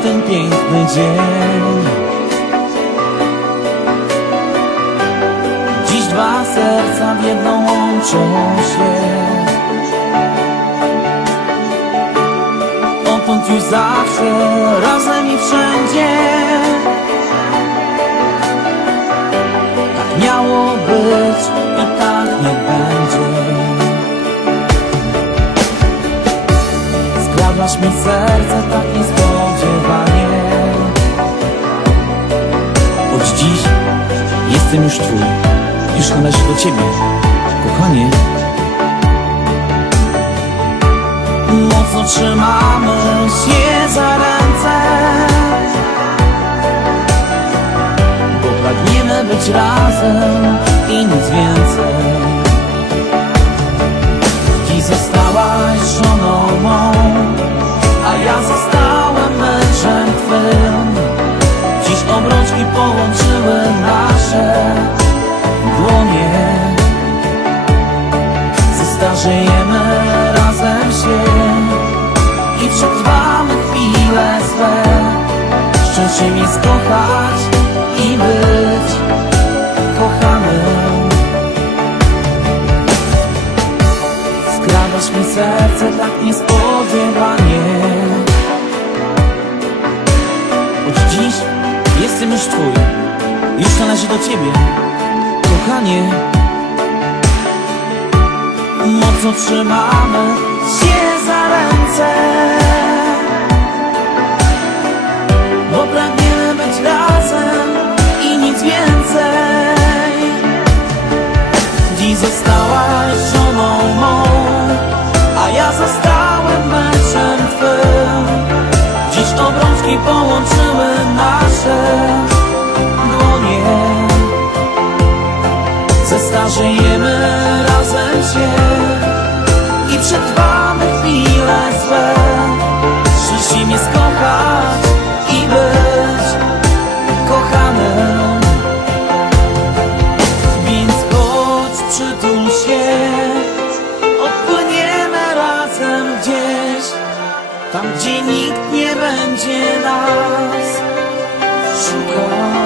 distant gates, Nigeria. Dwa serca w jedną łączą się Odtąd już zawsze razem i wszędzie. Tak miało być i tak niech będzie. Skradłaś mi serce tak niespodziewanie Choć dziś jestem już twój Już należy do ciebie, kochanie. Mocno trzymamy się za ręce. Bo pragniemy być razem i nic więcej. Dziś zostałaś żoną mą A ja zostałem mężem twym. Dziś obrączki połączyły nasze Zestarzejemy razem się I przetrwamy chwile swe. Szczęściem jest kochać i być kochanym. Skradasz mi serce tak niespodziewanie. Choć dziś jestem już twój Już należy do ciebie. Kochanie Mocno trzymamy się za ręce. Bo pragniemy być razem i nic więcej. Dziś zostałaś żoną mą A ja zostałem mężem twym. Dziś obrączki połączyły Tam gdzie nikt nie będzie nas szukał.